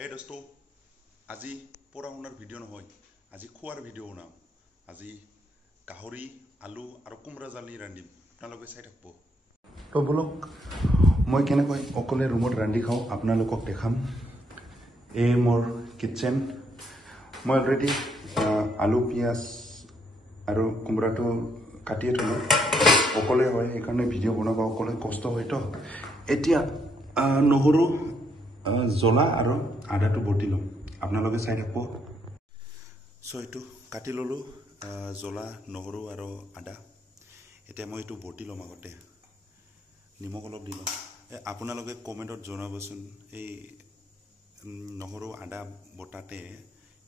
হে দোস্তো আজি পঢ়া শুনাৰ ভিডিঅ' নহয়, আজি খোৱাৰ ভিডিঅ' বনাম। আজি গাহৰি আলু আৰু কোমৰা জালি ৰান্ধিম, আপোনালোকে চাই থাকিব। তো বলক মই কেনেকৈ অকলে ৰুমত ৰান্ধি খাওঁ আপোনালোকক দেখাম। এই মোৰ কিটচেন। মই অলৰেডি আলু পিঁয়াজ আৰু কোমৰাটো কাটিয়ে থলোঁ। অকলে হয় সেইকাৰণে ভিডিঅ' বনাব অকলে কষ্ট হয়তো। এতিয়া নহৰু জ্বলা আৰু আদাটো বটি ল'ম, আপোনালোকে চাই থাকিব। চ' এইটো কাটি ল'লোঁ, জ্বলা নহৰু আৰু আদা। এতিয়া মই এইটো বটি ল'ম। আগতে নিমখ অলপ দি ল'ম। আপোনালোকে কমেণ্টত জনাবচোন, এই নহৰু আদা বটাতে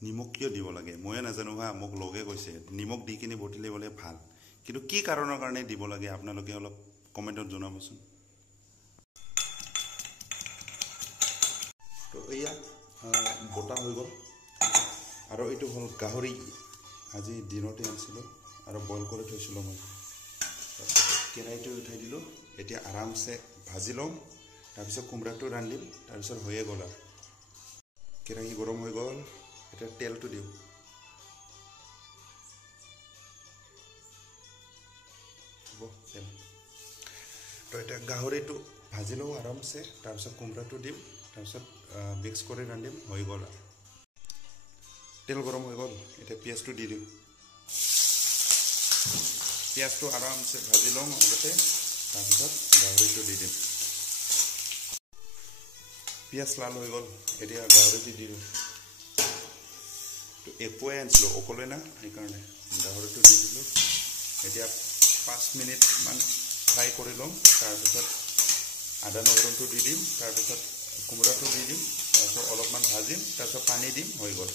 নিমখ কিয় দিব লাগে? ময়ে নাজানো হা, মোক লগে কৈছে নিমখ দি কিনে বটিলে বোলে ভাল, কিন্তু কি কাৰণৰ কাৰণে দিব লাগে আপোনালোকে অলপ কমেণ্টত জনাবচোন। তো এয়া বটা হৈ গ'ল। আৰু এইটো হ'ল গাহৰি, আজি দিনতে আনিছিলোঁ আৰু বইল কৰি থৈছিলোঁ মই। কেৰাহীটো উঠাই দিলোঁ। এতিয়া আৰামছে ভাজি ল'ম, তাৰপিছত কোমৰাটো ৰান্ধিম, তাৰপিছত হৈয়ে গ'ল। আৰু কেৰাহী গৰম হৈ গ'ল, এতিয়া তেলটো দিওঁ। তেল তো এতিয়া গাহৰিটো ভাজি লওঁ আৰামছে, তাৰপিছত কোমৰাটো দিম, তাৰপিছত মিক্স কৰি ৰান্ধিম, হৈ গ'ল। আৰু তেল গৰম হৈ গ'ল, এতিয়া পিঁয়াজটো দি দিওঁ। পিঁয়াজটো আৰামছে ভাজি ল'ম আগতে, তাৰপিছত গাহৰিটো দি দিম। পিঁয়াজ লাল হৈ গ'ল, এতিয়া গাহৰিটো দি দিওঁ। তো একোৱে আনিছিলোঁ, অকলে না, সেইকাৰণে গাহৰিটো দি দিলোঁ। এতিয়া 5 মিনিটমান ফ্ৰাই কৰি ল'ম, তাৰপিছত আদা নহৰুটো দি দিম, তাৰপিছত কোমোৰাটো দি দিম, তাৰপিছত অলপমান ভাজিম, তাৰপিছত পানী দিম, হৈ গ'ল।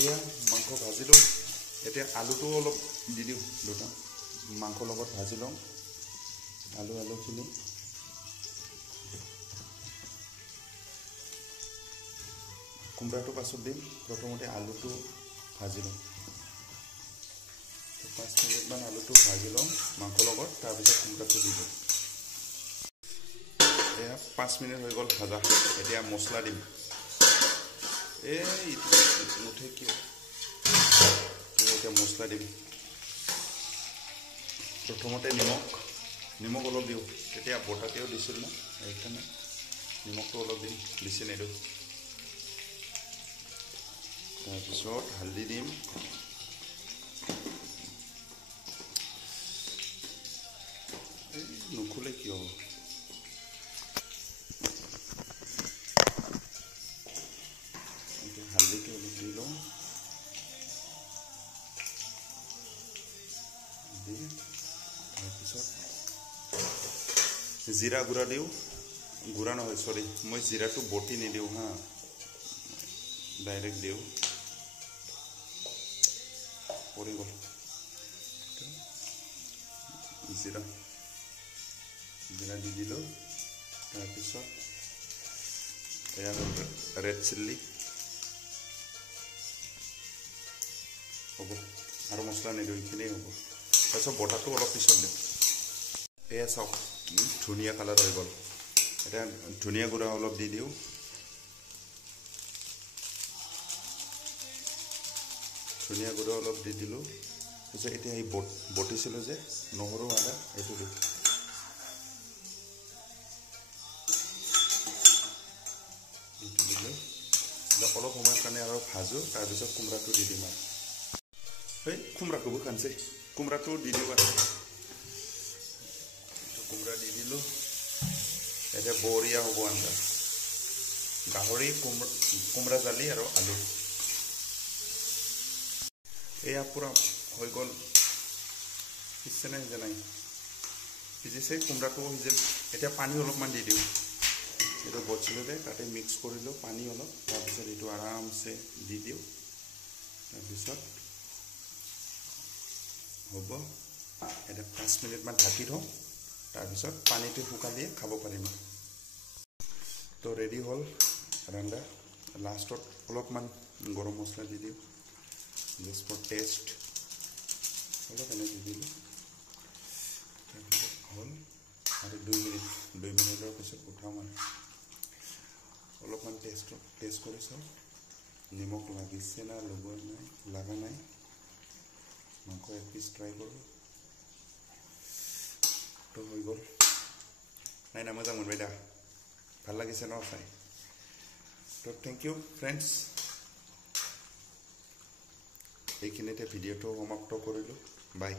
এয়া মাংস ভাজিলোঁ। এতিয়া আলুটো অলপ দি দিওঁ, দুটা মাংসৰ লগত ভাজি লওঁ। আলুখিনি কোমৰাটো পাছত দিম, প্ৰথমতে আলুটো ভাজি লওঁ। 5 মিনিটমান আলুটো ভাজি লওঁ মাংসৰ লগত, তাৰপিছত কোমৰাটো দি দিওঁ। এয়া 5 মিনিট হৈ গ'ল ভাজা। এতিয়া মছলা দিম। নুঠে কিয়? এতিয়া মছলা দিম। প্ৰথমতে নিমখ অলপ দিওঁ, তেতিয়া বটাতেও দিছিল ন, সেইকাৰণে নিমখটো অলপ দিম, বেছি নিদিওঁ। তাৰপিছত হালধি দিম, নুখুলে কিয়? হালধিটো অলপ দি লওঁ, তাৰপিছত জিৰা গুড়া দিওঁ। গুড়া নহয়, চৰি, মই জিৰাটো বটি নিদিওঁ হা, ডাইৰেক্ট দিওঁ। পৰি গ'ল জিৰা দি দিলোঁ। তাৰপিছত এয়া ৰেড চিল্লি হ'ব, আৰু মছলা নিদিওঁ, এইখিনিয়ে হ'ব। তাৰপিছত বটাটো অলপ পিছত দিম। এয়া চাওক কি ধুনীয়া কালাৰ হৈ গ'ল। এতিয়া ধনিয়া গুড়া অলপ দি দিওঁ। ধনিয়া গুড়া অলপ দি দিলোঁ। তাৰপিছত এতিয়া এই বটিছিলোঁ যে নহৰু আদা, এইটো দিওঁ। এইটো দিলোঁ, অলপ সময়ৰ কাৰণে আৰু ভাজোঁ, তাৰপিছত কোমৰাটো দি দিম। আৰু এই কোমৰাটোও খানছে, কোমৰাটো দি দিওঁ। আৰু কোমৰা দি দিলোঁ। এতিয়া বঢ়িয়া হ'ব আঞ্জা। গাহৰি, কোমৰা জালি আৰু আলু। এয়া পূৰা হৈ গ'ল। সিজছে নাই সিজা নাই? সিজিছে, কোমৰাটোও সিজিল। এতিয়া পানী অলপমান দি দিওঁ। এইটো বটছিলতে তাতে মিক্স কৰিলোঁ, পানী অলপ, তাৰপিছত এইটো আৰামছে দি দিওঁ। তাৰপিছত হ'ব। এতিয়া 5 মিনিটমান ঢাকি থওঁ, তাৰপিছত পানীটো শুকালে খাব পাৰিম। তো ৰেডি হ'ল ৰান্ধা। লাষ্টত অলপমান গৰম মছলা দি দিওঁ, জাষ্ট ফৰ টেষ্ট, অলপ এনে দি দিলোঁ। তাৰপিছত হ'ল আৰু 2 মিনিটৰ পিছত উঠাম। আৰু অলপ অলপমান টেষ্ট কৰি চাওঁ নিমখ লাগিছে না লগা নাই মাংস এক পিচ ট্ৰাই কৰোঁ তো হৈ গ'ল নাই না মোজাं मोनबाय दा ভাল লাগিছে ন খাই তো থ্যাংক ইউ ফ্ৰেণ্ডছ এইখিনিতে ভিডিঅ'টো সমাপ্ত কৰিলোঁ বাই